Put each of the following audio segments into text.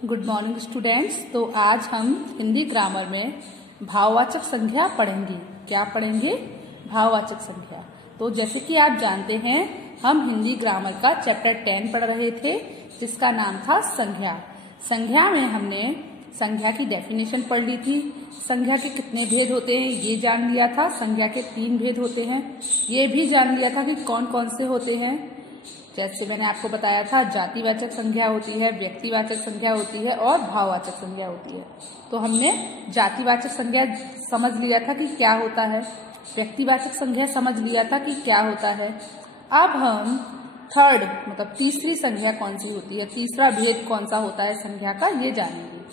Good morning students. तो आज हम हिंदी ग्रामर में भाववाचक संज्ञा पढ़ेंगे। क्या पढ़ेंगे? भाववाचक संज्ञा। तो जैसे कि आप जानते हैं, हम हिंदी ग्रामर का चैप्टर 10 पढ़ रहे थे, जिसका नाम था संज्ञा। संज्ञा में हमने संज्ञा की डेफिनेशन पढ़ ली थी। संज्ञा के कितने भेद होते हैं ये जान लिया था। संज्ञा के 3 भेद होते हैं, ये भी जान लिया था कि कौन कौन से होते हैं। जैसे मैंने आपको बताया था, जातिवाचक संज्ञा होती है, व्यक्तिवाचक संज्ञा होती है और भाववाचक संज्ञा होती है। तो हमने जातिवाचक संज्ञा समझ लिया था कि क्या होता है, व्यक्तिवाचक संज्ञा समझ लिया था कि क्या होता है। अब हम थर्ड मतलब तीसरी संज्ञा कौन सी होती है, तीसरा भेद कौन सा होता है संज्ञा का, ये जानेंगे।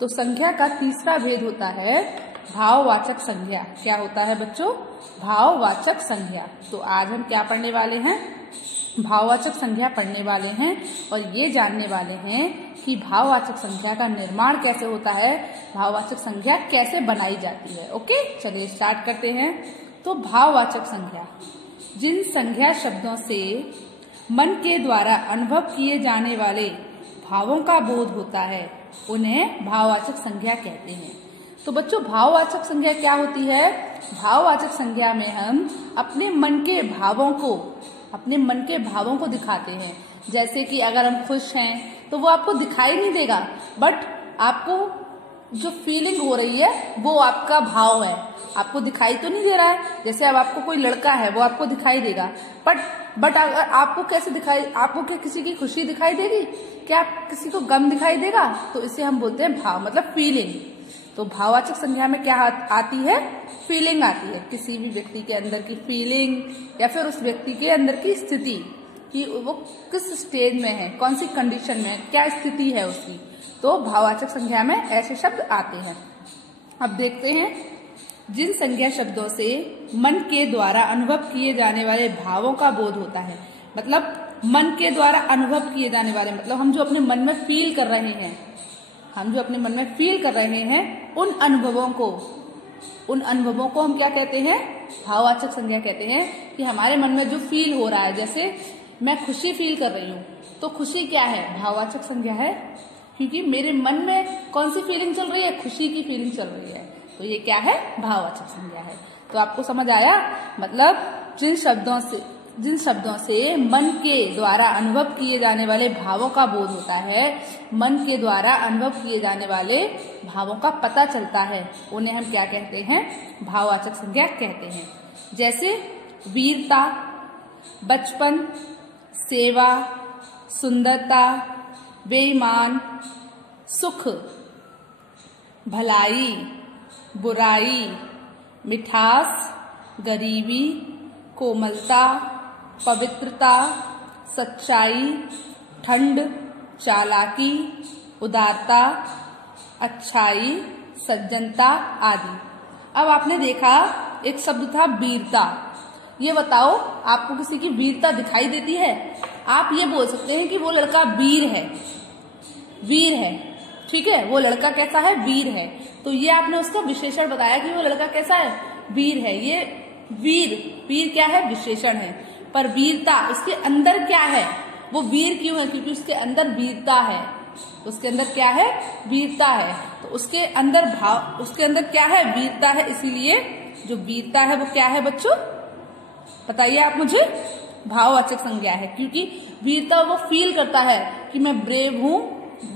तो संज्ञा का तीसरा भेद होता है भाववाचक संज्ञा। क्या होता है बच्चों? भाववाचक संज्ञा। तो आज हम क्या पढ़ने वाले हैं? भाववाचक संज्ञा पढ़ने वाले हैं और ये जानने वाले हैं कि भाववाचक संज्ञा का निर्माण कैसे होता है, भाववाचक संज्ञा कैसे बनाई जाती है। ओके, चलिए स्टार्ट करते हैं। तो भाववाचक संज्ञा, जिन संज्ञा शब्दों से मन के द्वारा अनुभव किए जाने वाले भावों का बोध होता है, उन्हें भाववाचक संज्ञा कहते हैं। तो बच्चों, भाववाचक संज्ञा क्या होती है? भाववाचक संज्ञा में हम अपने मन के भावों को दिखाते हैं। जैसे कि अगर हम खुश हैं तो वो आपको दिखाई नहीं देगा, बट आपको जो फीलिंग हो रही है वो आपका भाव है, आपको दिखाई तो नहीं दे रहा है। जैसे अब आपको कोई लड़का है, वो आपको दिखाई देगा, बट अगर आपको कैसे दिखाई, आपको क्या किसी की खुशी दिखाई देगी? क्या किसी को गम दिखाई देगा? तो इसे हम बोलते हैं भाव, मतलब फीलिंग। तो भाववाचक संज्ञा में क्या आती है? फीलिंग आती है। किसी भी व्यक्ति के अंदर की फीलिंग या फिर उस व्यक्ति के अंदर की स्थिति कि वो किस स्टेज में है, कौन सी कंडीशन में है, क्या स्थिति है उसकी। तो भाववाचक संज्ञा में ऐसे शब्द आते हैं। अब देखते हैं, जिन संज्ञा शब्दों से मन के द्वारा अनुभव किए जाने वाले भावों का बोध होता है, मतलब मन के द्वारा अनुभव किए जाने वाले मतलब हम जो अपने मन में फील कर रहे हैं, उन अनुभवों को हम क्या कहते हैं? भाववाचक संज्ञा कहते हैं। कि हमारे मन में जो फील हो रहा है, जैसे मैं खुशी फील कर रही हूँ, तो खुशी क्या है? भाववाचक संज्ञा है, क्योंकि मेरे मन में कौन सी फीलिंग चल रही है? खुशी की फीलिंग चल रही है। तो ये क्या है? भाववाचक संज्ञा है। तो आपको समझ आया? मतलब जिन शब्दों से मन के द्वारा अनुभव किए जाने वाले भावों का बोध होता है, मन के द्वारा अनुभव किए जाने वाले भावों का पता चलता है, उन्हें हम क्या कहते हैं? भाववाचक संज्ञा कहते हैं। जैसे वीरता, बचपन, सेवा, सुंदरता, बेईमान, सुख, भलाई, बुराई, मिठास, गरीबी, कोमलता, पवित्रता, सच्चाई, ठंड, चालाकी, उदारता, अच्छाई, सज्जनता आदि। अब आपने देखा एक शब्द था वीरता। ये बताओ, आपको किसी की वीरता दिखाई देती है? आप ये बोल सकते हैं कि वो लड़का वीर है, ठीक है, वो लड़का कैसा है? वीर है। तो ये आपने उसका विशेषण बताया कि वो लड़का कैसा है? वीर है। ये वीर क्या है? विशेषण है। पर वीरता, उसके अंदर क्या है? वो वीर क्यों है? क्योंकि उसके अंदर वीरता है। उसके अंदर क्या है? वीरता है। तो उसके अंदर क्या है? वीरता है। इसीलिए जो वीरता है वो क्या है बच्चों? बताइए आप मुझे। भाववाचक संज्ञा है, क्योंकि वीरता वो फील करता है कि मैं ब्रेव हूं,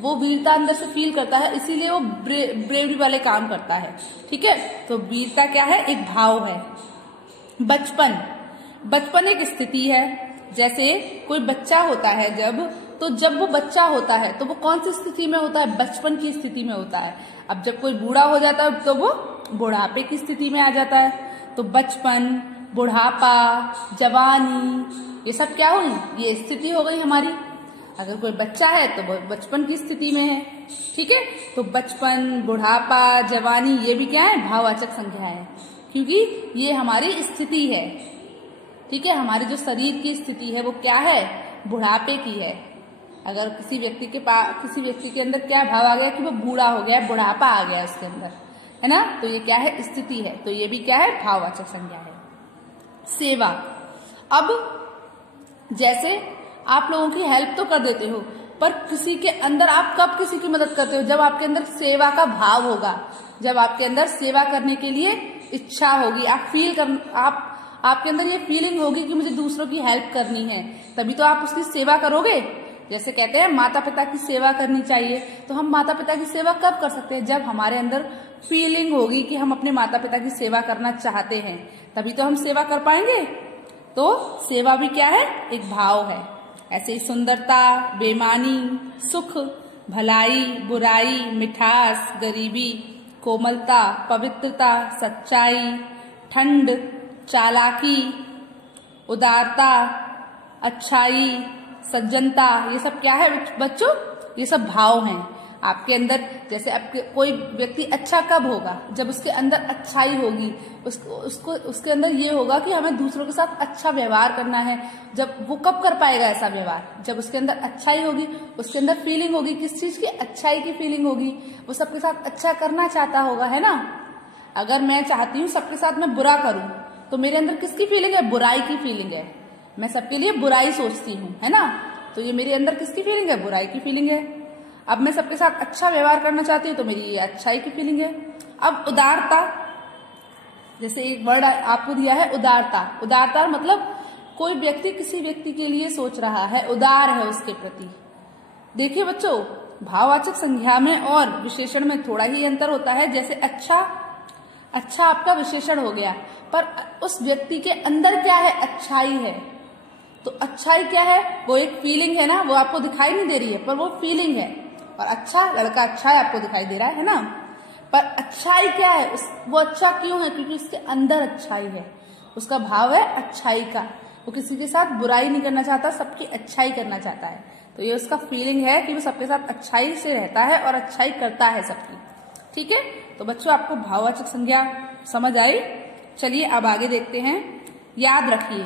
वो वीरता अंदर से फील करता है, इसीलिए वो ब्रेवरी वाले काम करता है। ठीक है, तो वीरता क्या है? एक भाव है। बचपन एक स्थिति है। जैसे कोई बच्चा होता है, जब वो बच्चा होता है तो वो कौन सी स्थिति में होता है? बचपन की स्थिति में होता है। अब जब कोई बूढ़ा हो जाता है तो वो बुढ़ापे की स्थिति में आ जाता है। तो बचपन, बुढ़ापा, जवानी, ये सब क्या हुई? ये स्थिति हो गई हमारी। अगर कोई बच्चा है तो वो बचपन की स्थिति में है। ठीक है, तो बचपन, बुढ़ापा, जवानी, ये भी क्या है? भाववाचक संज्ञा है, क्योंकि ये हमारी स्थिति है। ठीक है, हमारी जो शरीर की स्थिति है वो क्या है? बुढ़ापे की है। अगर किसी व्यक्ति के अंदर क्या भाव आ गया कि वो बूढ़ा हो गया, बुढ़ापा आ गया उसके अंदर, है ना, तो ये क्या है? स्थिति है। तो ये भी क्या है? भाववाचक संज्ञा है। सेवा, अब जैसे आप लोगों की हेल्प तो कर देते हो, पर किसी के अंदर आप कब किसी की मदद करते हो? जब आपके अंदर सेवा का भाव होगा, जब आपके अंदर सेवा करने के लिए इच्छा होगी, आपके अंदर ये फीलिंग होगी कि मुझे दूसरों की हेल्प करनी है, तभी तो आप उसकी सेवा करोगे। जैसे कहते हैं माता पिता की सेवा करनी चाहिए, तो हम माता पिता की सेवा कब कर सकते हैं? जब हमारे अंदर फीलिंग होगी कि हम अपने माता पिता की सेवा करना चाहते हैं, तभी तो हम सेवा कर पाएंगे। तो सेवा भी क्या है? एक भाव है। ऐसे ही सुंदरता, बेईमानी, सुख, भलाई, बुराई, मिठास, गरीबी, कोमलता, पवित्रता, सच्चाई, ठंड, चालाकी, उदारता, अच्छाई, सज्जनता, ये सब क्या है बच्चों? ये सब भाव हैं आपके अंदर। जैसे आपके कोई व्यक्ति अच्छा कब होगा? जब उसके अंदर अच्छाई होगी, उसके अंदर ये होगा कि हमें दूसरों के साथ अच्छा व्यवहार करना है। जब वो कब कर पाएगा ऐसा व्यवहार? जब उसके अंदर अच्छाई होगी, उसके अंदर फीलिंग होगी, किस चीज की? अच्छाई की फीलिंग होगी। वो सबके साथ अच्छा करना चाहता होगा, है ना। अगर मैं चाहती हूँ सबके साथ मैं बुरा करूं, तो मेरे अंदर किसकी फीलिंग है? बुराई की फीलिंग है। मैं सबके लिए बुराई सोचती हूँ, है ना। तो ये मेरे अंदर किसकी फीलिंग है? बुराई की फीलिंग है। अब मैं सबके साथ अच्छा व्यवहार करना चाहती हूँ, तो मेरी ये अच्छाई की फीलिंग है। अब उदारता, जैसे एक वर्ड आपको दिया है उदारता। उदारता मतलब कोई व्यक्ति किसी व्यक्ति के लिए सोच रहा है, उदार है उसके प्रति। देखिए बच्चों, भाववाचक संज्ञा में और विशेषण में थोड़ा ही अंतर होता है। जैसे अच्छा आपका विशेषण हो गया, पर उस व्यक्ति के अंदर क्या है? अच्छाई है। तो अच्छाई क्या है? वो एक फीलिंग है ना, वो आपको दिखाई नहीं दे रही है, पर वो फीलिंग है। और अच्छा, लड़का अच्छा है आपको दिखाई दे रहा है ना, पर अच्छाई क्या है? वो अच्छा क्यों है? क्योंकि उसके अंदर अच्छाई है, उसका भाव है अच्छाई का। वो किसी के साथ बुराई नहीं करना चाहता, सबकी अच्छाई करना चाहता है। तो ये उसका फीलिंग है कि वो सबके साथ अच्छाई से रहता है और अच्छाई करता है सबकी। ठीक है, तो बच्चों आपको भाववाचक संज्ञा समझ आई। चलिए अब आगे देखते हैं। याद रखिए,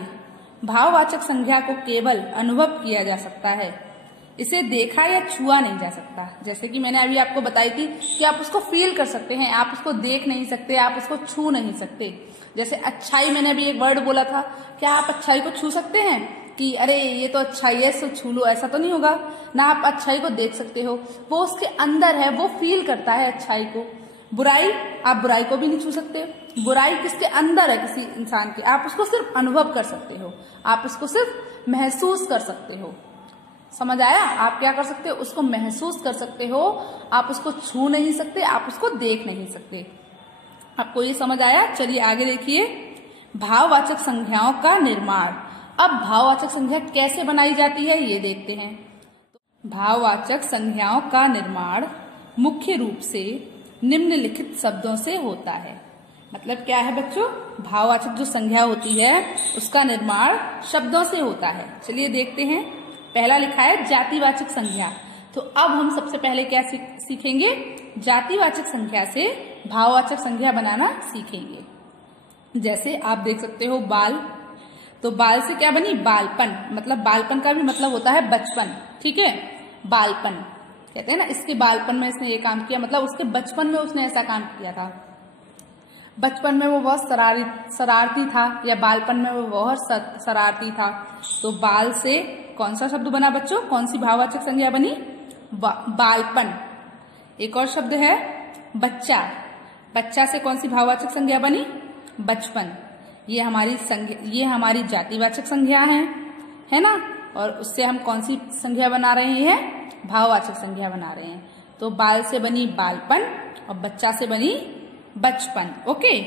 भाववाचक संज्ञा को केवल अनुभव किया जा सकता है, इसे देखा या छुआ नहीं जा सकता। जैसे कि मैंने अभी आपको बताई थी कि आप उसको फील कर सकते हैं, आप उसको देख नहीं सकते, आप उसको छू नहीं सकते। जैसे अच्छाई, मैंने अभी एक वर्ड बोला था, क्या आप अच्छाई को छू सकते हैं कि अरे ये तो अच्छाई है, इसको छू लो? ऐसा तो नहीं होगा ना। आप अच्छाई को देख सकते हो, वो उसके अंदर है, वो फील करता है अच्छाई को। बुराई, आप बुराई को भी नहीं छू सकते। बुराई किसके अंदर है? किसी इंसान के। आप उसको सिर्फ अनुभव कर सकते हो, आप उसको सिर्फ महसूस कर सकते हो। समझ आया? आप क्या कर सकते हो? उसको महसूस कर सकते हो, आप उसको छू नहीं सकते, आप उसको देख नहीं सकते। आपको ये समझ आया? चलिए आगे देखिए, भाववाचक संज्ञाओं का निर्माण। अब भाववाचक संज्ञा कैसे बनाई जाती है ये देखते हैं। भाववाचक संज्ञाओं का निर्माण मुख्य रूप से निम्नलिखित शब्दों से होता है। मतलब क्या है बच्चों? भाववाचक जो संज्ञा होती है उसका निर्माण शब्दों से होता है। चलिए देखते हैं। पहला लिखा है जातिवाचक संज्ञा। तो अब हम सबसे पहले क्या सीखेंगे? जातिवाचक संज्ञा से भाववाचक संज्ञा बनाना सीखेंगे। जैसे आप देख सकते हो बाल, तो बाल से क्या बनी? बालपन। मतलब बालपन का भी मतलब होता है बचपन। ठीक है, बालपन कहते हैं ना, इसके बालपन में इसने ये काम किया, मतलब उसके बचपन में उसने ऐसा काम किया था। बचपन में वो बहुत शरारती था, या बालपन में वो बहुत शरारती था। तो बाल से कौन सा शब्द बना बच्चों? कौन सी भाववाचक संज्ञा बनी? बालपन। एक और शब्द है बच्चा। बच्चा से कौन सी भाववाचक संज्ञा बनी? बचपन। ये हमारी जातिवाचक संज्ञा है ना। और उससे हम कौन सी संज्ञा बना रहे हैं? भाववाचक संज्ञा बना रहे हैं। तो बाल से बनी बालपन और बच्चा से बनी बचपन। ओके,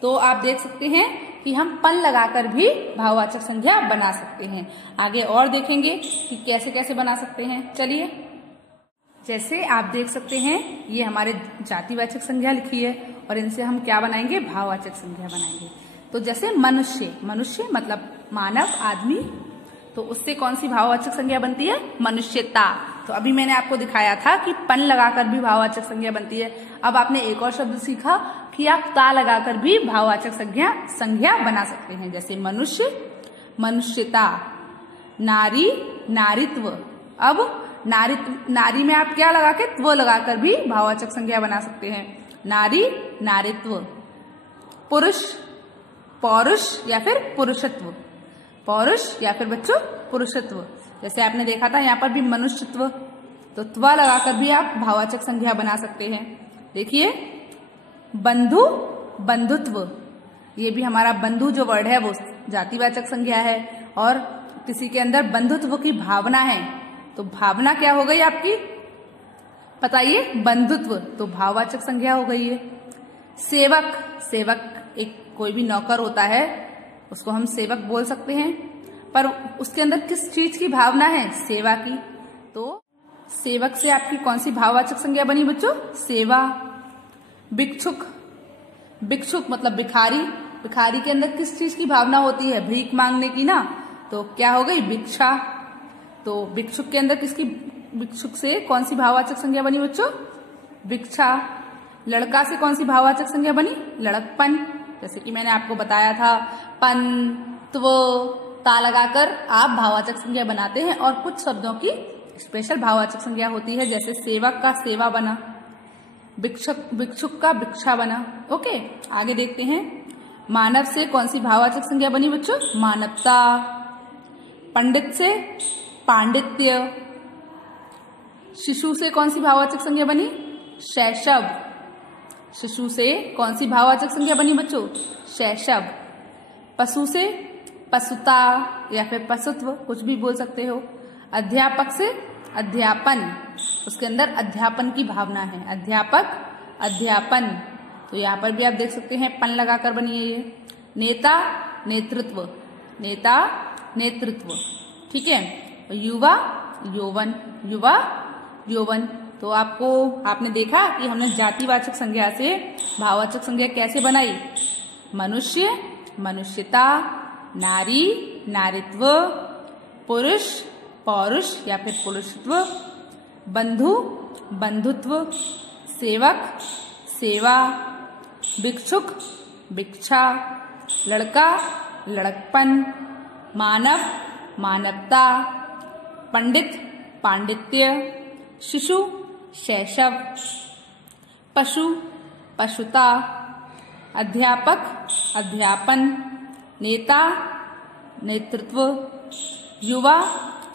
तो आप देख सकते हैं कि हम पन लगाकर भी भाववाचक संज्ञा बना सकते हैं। आगे और देखेंगे कि कैसे कैसे बना सकते हैं। चलिए, जैसे आप देख सकते हैं ये हमारे जातिवाचक संज्ञा लिखी है, और इनसे हम क्या बनाएंगे? भाववाचक संज्ञा बनाएंगे। तो जैसे मनुष्य, मनुष्य मतलब मानव, आदमी, तो उससे कौन सी भाववाचक संज्ञा बनती है? मनुष्यता। तो अभी मैंने आपको दिखाया था कि पन लगाकर भी भाववाचक संज्ञा बनती है। अब आपने एक और शब्द सीखा कि आप ता लगाकर भी भाववाचक संज्ञा बना सकते हैं। जैसे मनुष्य, मनुष्यता, नारी, नारीत्व। अब नारी में आप क्या लगा के? त्व लगाकर भी भाववाचक संज्ञा बना सकते हैं। नारी, नारीत्व। पुरुष, पौरुष या फिर पुरुषत्व। पौरुष या फिर बच्चों पुरुषत्व। जैसे आपने देखा था यहाँ पर भी मनुष्यत्व तो त्व लगाकर भी आप भाववाचक संज्ञा बना सकते हैं। देखिए बंधु, बंधुत्व, ये भी हमारा बंधु जो वर्ड है वो जातिवाचक संज्ञा है और किसी के अंदर बंधुत्व की भावना है, तो भावना क्या हो गई आपकी बताइए, बंधुत्व, तो भाववाचक संज्ञा हो गई है। सेवक, सेवक एक कोई भी नौकर होता है उसको हम सेवक बोल सकते हैं, पर उसके अंदर किस चीज की भावना है, सेवा की, तो सेवक से आपकी कौन सी भाववाचक संज्ञा बनी बच्चों, सेवा। भिक्षुक, भिक्षुक मतलब भिखारी, भिखारी के अंदर किस चीज की भावना होती है, भीख मांगने की ना, तो क्या हो गई, भिक्षा। तो भिक्षुक के अंदर किसकी, भिक्षुक से कौन सी भाववाचक संज्ञा बनी बच्चों, भिक्षा। लड़का से कौन सी भाववाचक संज्ञा बनी, लड़कपन। जैसे कि मैंने आपको बताया था पन, त्व, ता लगाकर आप भाववाचक संज्ञा बनाते हैं और कुछ शब्दों की स्पेशल भाववाचक संज्ञा होती है, जैसे सेवक का सेवा बना, भिक्षुक का भिक्षा बना। ओके, आगे देखते हैं। मानव से कौन सी भाववाचक संज्ञा बनी बच्चों, मानवता। पंडित से पांडित्य। शिशु से कौन सी भाववाचक संज्ञा बनी, शैशव। शिशु से कौन सी भाववाचक संज्ञा बनी बच्चों, शैशव। पशु से पशुता या फिर पशुत्व, कुछ भी बोल सकते हो। अध्यापक से अध्यापन, उसके अंदर अध्यापन की भावना है, अध्यापक, अध्यापन, तो यहाँ पर भी आप देख सकते हैं पन लगाकर बनी है ये। नेता, नेतृत्व, नेता, नेतृत्व, ठीक है। युवा, यौवन, युवा, यौवन। तो आपने देखा कि हमने जातिवाचक संज्ञा से भाववाचक संज्ञा कैसे बनाई, मनुष्य, मनुष्यता, नारी, नारीत्व, पुरुष, पौरुष या फिर पुरुषत्व, बंधु, बंधुत्व, सेवक, सेवा, भिक्षुक, भिक्षा, लड़का, लड़कपन, मानव, मानवता, पंडित, पांडित्य, शिशु, शैशव, पशु, पशुता, अध्यापक, अध्यापन, नेता, नेतृत्व, युवा,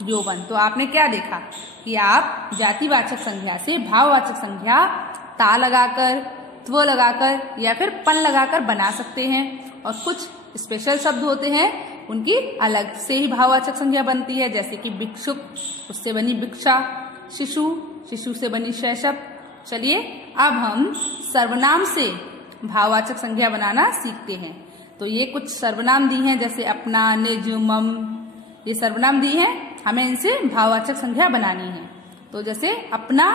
यौवन। तो आपने क्या देखा कि आप जातिवाचक संज्ञा से भाववाचक संज्ञा ता लगाकर, त्व लगाकर या फिर पन लगाकर बना सकते हैं, और कुछ स्पेशल शब्द होते हैं उनकी अलग से ही भाववाचक संज्ञा बनती है, जैसे कि भिक्षुक, उससे बनी भिक्षा, शिशु, शिशु से बनी शैशव। चलिए अब हम सर्वनाम से भाववाचक संज्ञा बनाना सीखते हैं। तो ये कुछ सर्वनाम दी हैं, जैसे अपना, निज, मम, ये सर्वनाम दी हैं, हमें इनसे भाववाचक संज्ञा बनानी है। तो जैसे अपना,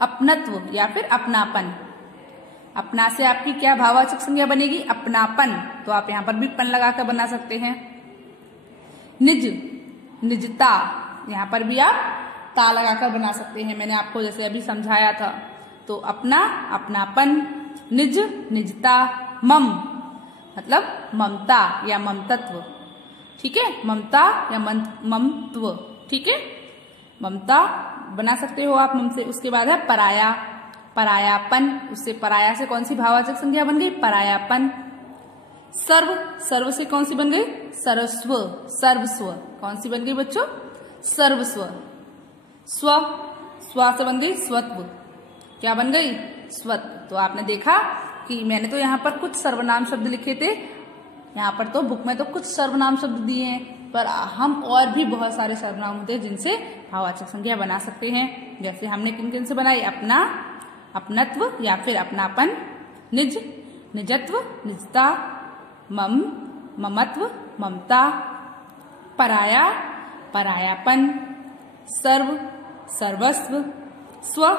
अपनत्व या फिर अपनापन। अपना से आपकी क्या भाववाचक संज्ञा बनेगी, अपनापन, तो आप यहाँ पर भी पन लगाकर बना सकते हैं। निज, निजता, यहाँ पर भी आप ता लगाकर बना सकते हैं, मैंने आपको जैसे अभी समझाया था। तो अपना, अपनापन, निज, निजता, मम मतलब ममता या ममतत्व, ठीक है, ममता या ममत्व, ठीक है, ममता बना सकते हो आप मम से। उसके बाद है पराया, परायापन, उससे पराया से कौन सी भाववाचक संज्ञा बन गई, परायापन। सर्व, सर्व से कौन सी बन गई, सर्वस्व, सर्वस्व, कौन सी बन गई बच्चों, सर्वस्व। स्व, स्व से बन गई स्वत्व, क्या बन गई, स्वत्व। तो आपने देखा कि मैंने तो यहाँ पर कुछ सर्वनाम शब्द लिखे थे, यहाँ पर तो बुक में तो कुछ सर्वनाम शब्द दिए हैं, पर हम और भी बहुत सारे सर्वनाम होते हैं जिनसे भाववाचक संज्ञा बना सकते हैं। जैसे हमने किन किन से बनाई, अपना, अपनत्व या फिर अपनापन, निज, निजत्व, निजता, मम, ममत्व, ममता, पराया, परायापन, सर्व, सर्वस्व, स्व,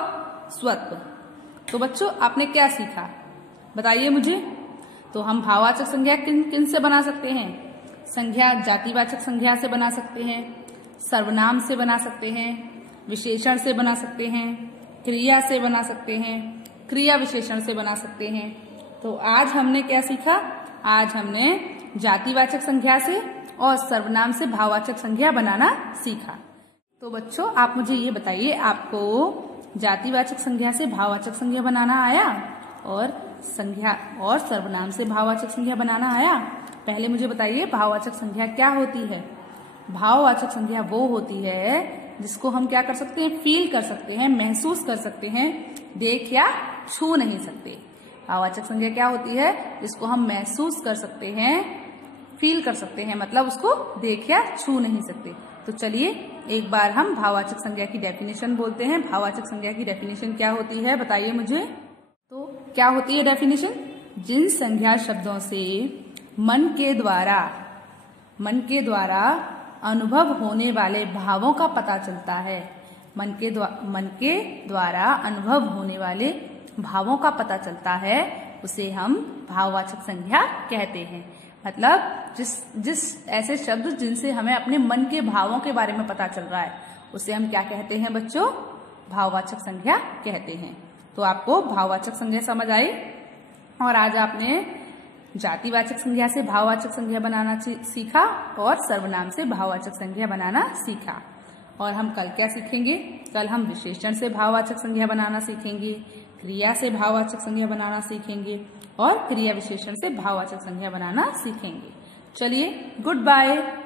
स्वत्व। तो बच्चों आपने क्या सीखा बताइए मुझे। तो हम भाववाचक संज्ञा किन किन से बना सकते हैं, संज्ञा जातिवाचक संज्ञा से बना सकते हैं, सर्वनाम से बना सकते हैं, विशेषण से बना सकते हैं, क्रिया से बना सकते हैं, क्रिया विशेषण से बना सकते हैं। तो आज हमने क्या सीखा, आज हमने जातिवाचक संज्ञा से और सर्वनाम से भाववाचक संज्ञा बनाना सीखा। तो बच्चों आप मुझे ये बताइए, आपको जातिवाचक संज्ञा से भाववाचक संज्ञा बनाना आया और संज्ञा और सर्वनाम से भाववाचक संज्ञा बनाना आया? पहले मुझे बताइए भाववाचक संज्ञा क्या होती है। भाववाचक संज्ञा वो होती है जिसको हम क्या कर सकते हैं, फील कर सकते हैं, महसूस कर सकते हैं, देख या छू नहीं सकते। भाववाचक संज्ञा क्या होती है, जिसको हम महसूस कर सकते हैं, फील कर सकते हैं, मतलब उसको देख या छू नहीं सकते। तो चलिए एक बार हम भाववाचक संज्ञा की डेफिनेशन बोलते हैं। भाववाचक संज्ञा की डेफिनेशन क्या होती है, बताइए मुझे। तो क्या होती है डेफिनेशन, जिन संज्ञा शब्दों से मन के द्वारा अनुभव होने वाले भावों का पता चलता है, मन के द्वारा अनुभव होने वाले भावों का पता चलता है, उसे हम भाववाचक संज्ञा कहते हैं। मतलब जिस ऐसे शब्द जिनसे हमें अपने मन के भावों के बारे में पता चल रहा है, उसे हम क्या कहते हैं बच्चों, भाववाचक संज्ञा कहते हैं। तो आपको भाववाचक संज्ञा समझ आई, और आज आपने जातिवाचक संज्ञा से भाववाचक संज्ञा बनाना सीखा और सर्वनाम से भाववाचक संज्ञा बनाना सीखा। और हम कल क्या सीखेंगे, कल हम विशेषण से भाववाचक संज्ञा बनाना सीखेंगे, क्रिया से भाववाचक संज्ञा बनाना सीखेंगे और क्रिया विशेषण से भाववाचक संज्ञा बनाना सीखेंगे। चलिए, गुड बाय।